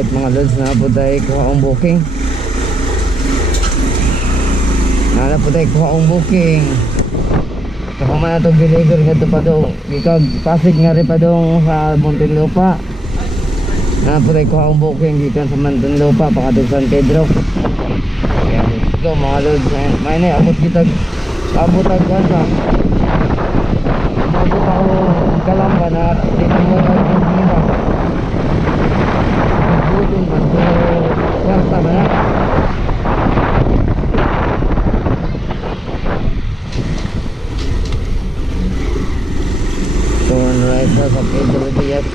Alright mga lods, na po tayo kuha ang booking. Na po tayo kuha ang booking. Saka man itong deliver nga pa daw. Ikag pasig nga rin pa daw sa Muntinlupa. Na po tayo kuha ang booking gikan sa Muntinlupa paka doon San Pedro. Kaya let's go mga lods. May- na abot kita. Abot ang kanta. Abot ako kalamba na dito mo ang kwarta ba na sa Pedro Diaz.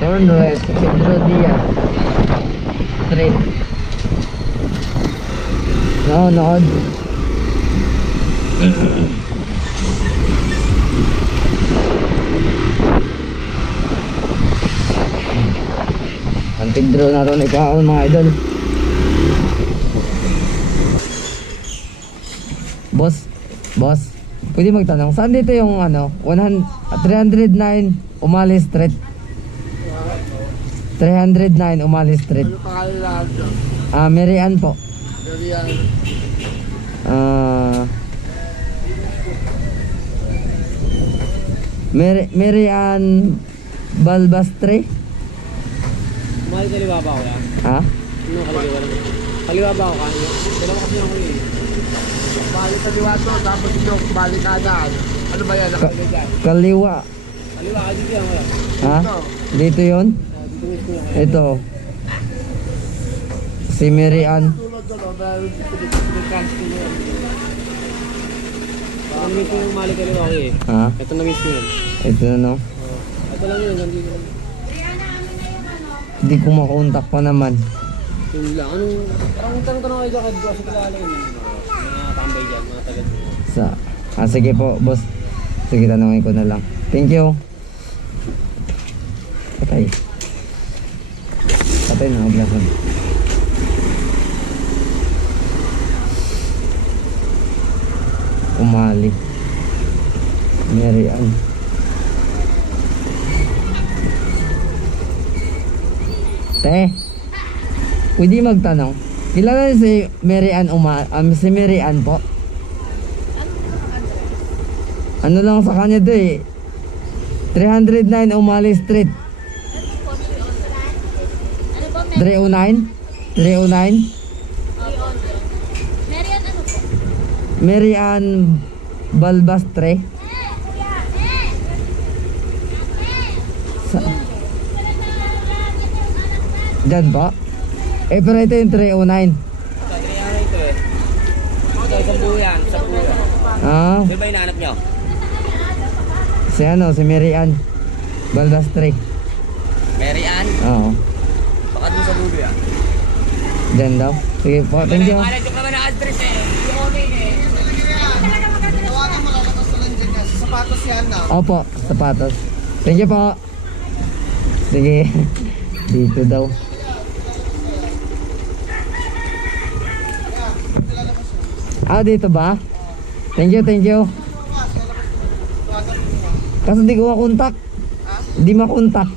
Right sa Pedro Diaz. No, no. Pedro na ron ikaw mga idol. Boss, boss, pwede magtanong, saan dito yung ano, 100, 309 Umali Street? 309 Umali Street. Ano pangalan lahat dyan? Ah, Mary Ann po. Dari yan. Ah, Ann Balbastre? Mahal kaliwa ba ako yan? Ha? Ano kaliwa lang? Kaliwa ba ako kanyo? Dalawa kasi ako eh. Balik kaliwa to, tapos yung balik kanan. Ano ba yan? Nakalagay dyan. Kaliwa. Kaliwa ka dito yan wala. Ha? Dito yon? Ah, Dito mismo yan. Ito. Si Mary Ann. Tulad doon, oh. Ito na mismo yung mali kaliwa ko eh. Ha? Ito na mismo yun. Ito na no. Oh. Ito lang yun, nandito lang. Hindi ko makontak pa naman. Yun lang. Anong, parang tanong tanong kayo kahit kasi kilala yun. Mga tambay dyan, mga taga Sa Ah, sige po, boss. Sige, tanongin ko na lang. Thank you. Patay. Patay na, oblasan. Umali. Mary Ann. Te, pwede magtanong. Kilala si Mary Ann Uma, um, si Mary Ann po? Ano lang sa kanya to eh. 309 Umali Street. Ano po, 309? 309? Marian ano po? Mary Ann Balbastre. Sa... Diyan po? Eh, pero ito yung 309. Kaya ano ito eh. Ito, isang buo yan, isang buo yan. Ah, Sino ba hinahanap nyo? si ano, si Mary Ann Balbastre. Mary Ann? Oo. Baka dun sa dulo yan. Diyan daw. Sige po, thank you. Kala joke naman ang address eh. Yung online eh. Tawagan mo yan. Sapatos yan na. Opo, sapatos. Thank you po. Sige. Dito daw. Ah, dito ba? Thank you, thank you. Kasi hindi ko makontak. Hindi makontak.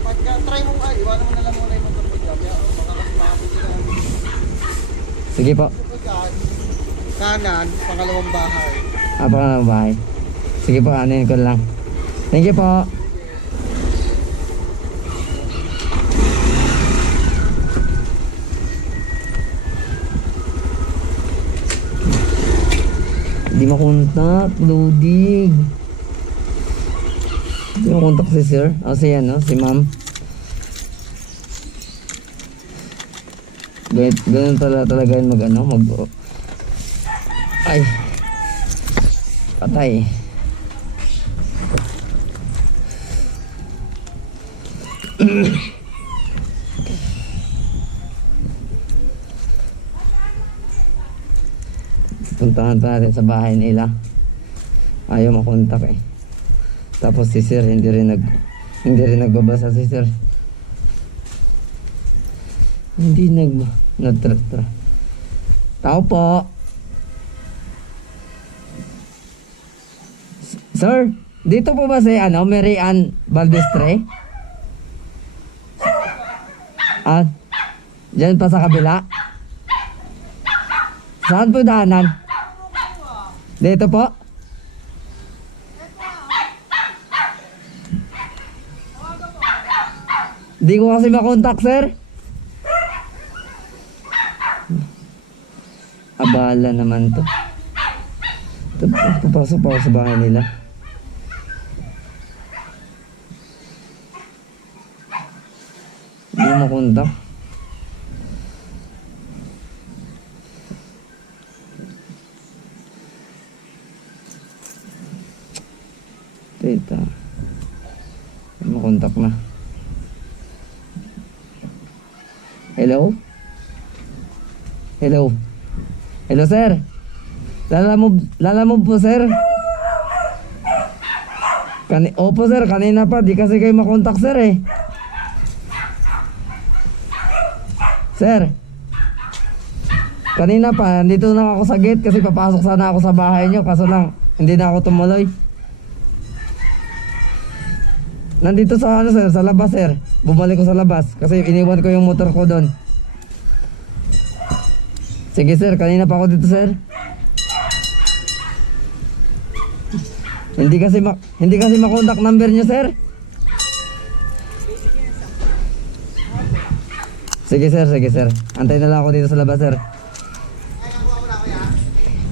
Pagka try mo ay, iwanan mo na lang muna yung motor mo dyan. Baka kasi makapit. Sige po. Kanan, pangalawang bahay. Ah, na bahay. Sige po, anin ko lang. Thank you po. Hindi makontak, loading. Hindi makontak si sir. O si ano, si ma'am. Ganun, ganun talaga, talaga yun mag ano, mag... Ay. Patay. Puntahan pa natin sa bahay nila. Ayaw makontak eh. Tapos si sir hindi rin nag hindi rin nagbabasa si sir. Hindi nag nagtra tra. Tao po. Sir, Dito po ba si ano, Mary Ann Valdestre? Ah, dyan pa sa kabila? Saan po daanan? Dito po? Di ko kasi makontak, sir. Abala naman to. Papasok pa ako sa bahay nila. Hindi makontak. Tita. Hindi mo kontak na. Hello? Hello? Hello, sir? Lalamove, lalamove po, sir? Kani Opo, sir. Kanina pa. Di kasi kayo makontak, sir, eh. Sir. Kanina pa. Nandito na ako sa gate kasi papasok sana ako sa bahay nyo. Kaso lang, hindi na ako tumuloy. Nandito sa ano, sir. Sa labas, sir. Bumalik ko sa labas. Kasi iniwan ko yung motor ko doon. Sige, sir. Kanina pa ako dito, sir. Hindi kasi ma hindi kasi ma-contact number niyo, sir. Sige, sir, sige, sir. Antay na lang ako dito sa labas, sir.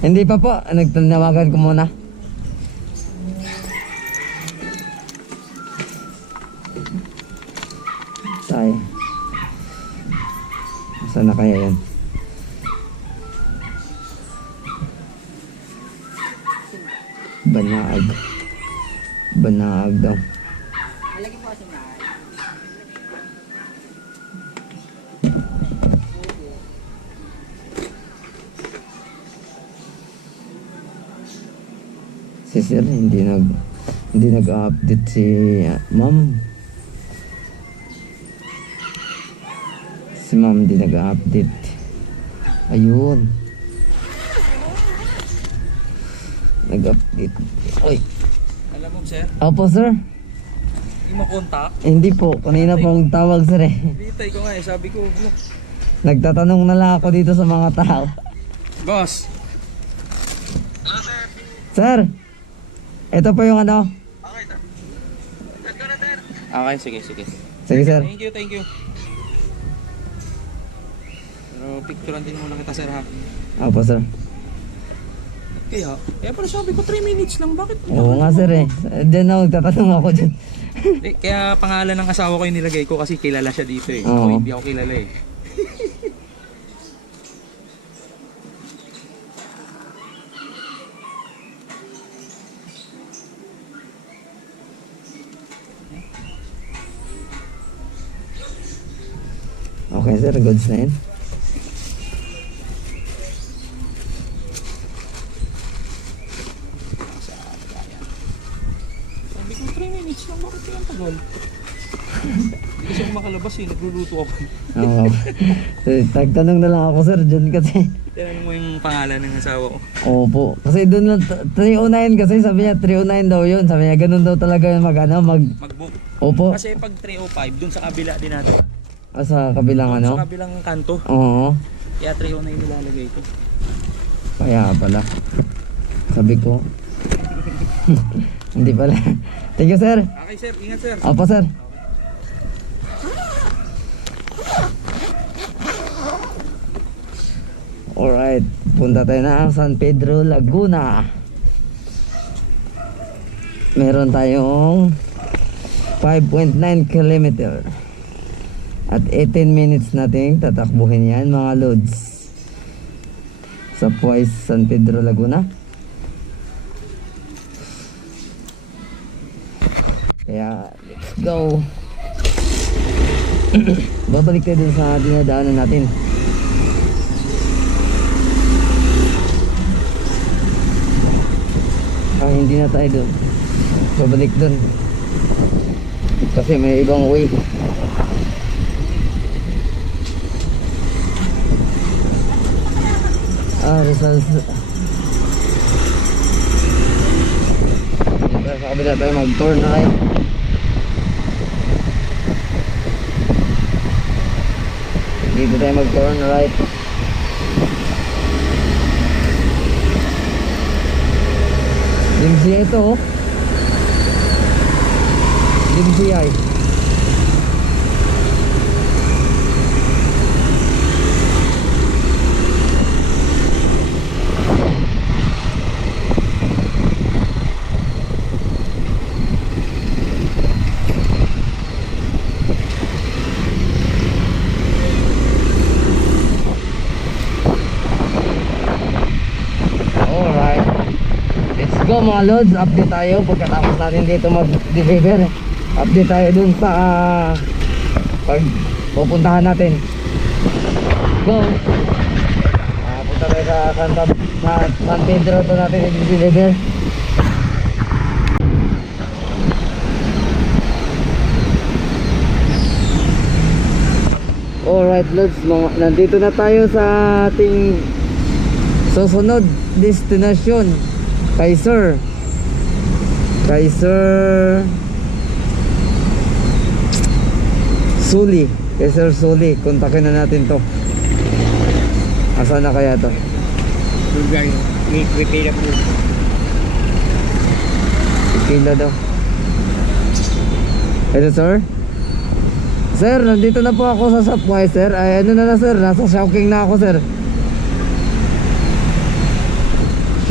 Hindi pa po, nagtanawagan ko muna. Saan na kaya yan? Banaag. Banaag daw. Si sir hindi nag hindi nag-update si ah, ma'am. Si ma'am hindi nag-update. Ayun. Nag-update. Ay. Alam mo, sir, Opo, sir. hindi mo contact. Eh, Hindi po, kanina pong tawag sir eh. Bitay ko nga eh, sabi ko, "Blo, Nagtatanong na lang ako dito sa mga tao. boss, Sir, ito po yung ano. Okay, sige, sige. Sige sir. Thank you, thank you. Pero picturean din muna kita, sir, ha? Opo sir. Kaya, kaya pala sabi ko 3 minutes lang, bakit? Oo nga sir eh. Diyan na magtatanong ako dyan. Eh, kaya pangalan ng asawa ko yung nilagay ko kasi kilala siya dito eh. Oo. Ako hindi ako kilala eh. Okay sir, goods na yun. Sabi ko 3 minutes lang, bakit kaya ang tagal? Hindi kasi makalabas eh, nagluluto ako. Oo. Eh, Tagtanong na lang ako sir dyan kasi. Tinanong mo yung pangalan ng asawa ko. Opo. Kasi doon na 309 kasi sabi niya 309 daw yun. Sabi niya ganun daw talaga yung mag ano, mag... Mag-book. Opo. Kasi pag 305, dun sa kabila din natin. Ah, sa kabilang ano? Sa kabilang kanto. Oo. Kaya 309 nilalagay ko. Kaya pala. Sabi ko. Hindi pala. Thank you sir. Okay sir, ingat sir. Opo sir. Alright, punta tayo na San Pedro, Laguna. Meron tayong 5.9 kilometer. At 18 minutes nating tatakbuhin yan mga loads. Sa Puis, San Pedro, Laguna. Kaya, let's go. Babalik tayo dun sa dinadaanan natin. Hindi na tayo dun. Babalik dun. Kasi may ibang way. Ah, Rizal. Diba, kabila tayo mag-turn right. Dito tayo mag-turn right. DMCI ito oh. DMCI. Alright. Let's go mga lods. Update tayo pagkatapos natin dito mag-deliver. Update tayo dun sa ah, pag pupuntahan natin. Go. Ah, punta tayo sa Santa sa San Pedro to natin i-deliver. Alright lods, mga, nandito na tayo sa ating susunod destinasyon kay Sir. Kay Sir. Suli. Kay Sir Suli kontakin na natin to. Asa na kaya to? Kila daw. Hello sir? Sir, nandito na po ako sa Subway sir. Ay ano na na sir, nasa Shawking na ako sir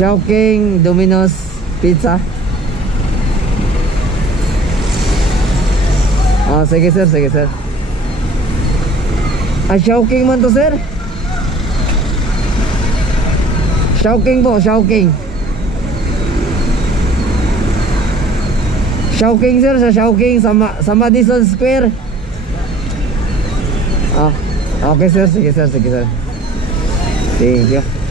Shawking Domino's Pizza. Ah, sige sir, sige sir. Ah, Shawking man to sir. Shawking po, Shawking Shawking sir, sa Shawking sa, sa Madison Square. Ah, okay sir, sige sir, sige sir. Thank you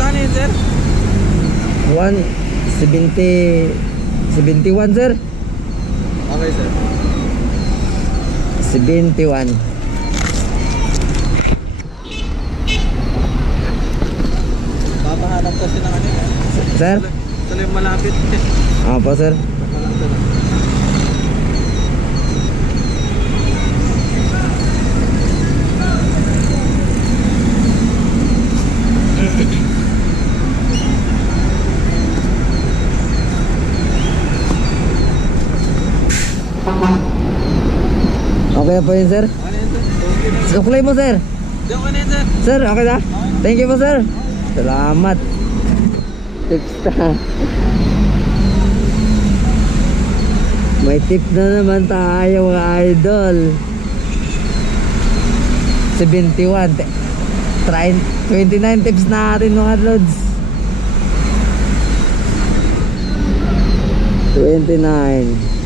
Magkano yun, sir? 170 71 sir Okay, sir. 71 Papahanap kasi ng ano yun. Sir? Sila yung malapit. Opo sir Walang Okay po yun sir. Suklay mo sir. Sir. Okay na? Thank you po sir. Salamat. Tips na May tip na naman tayo mga idol. 71 Te- Try 29 tips natin mga lods. 29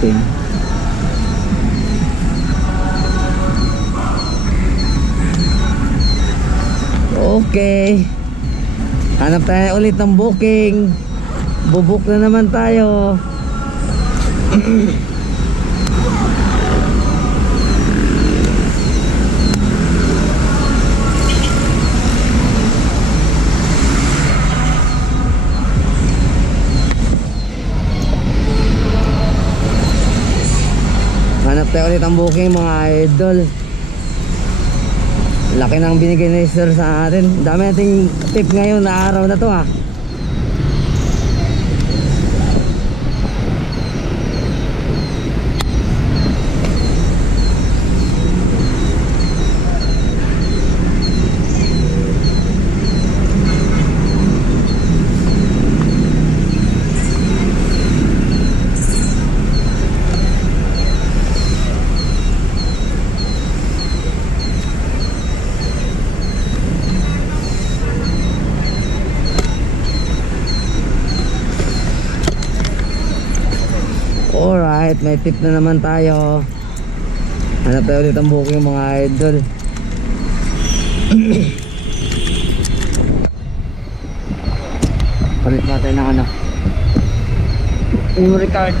14 Okay. Hanap tayo ulit ng booking. Bubuk na naman tayo Hanap tayo ulit ang booking mga idol. Laki ng binigay ni sir sa atin. Dami nating tip ngayon na araw na to ah Alright, may tip na naman tayo. Hanap tayo ulit ang booking mga idol. Palit natin ng ano. Memory card.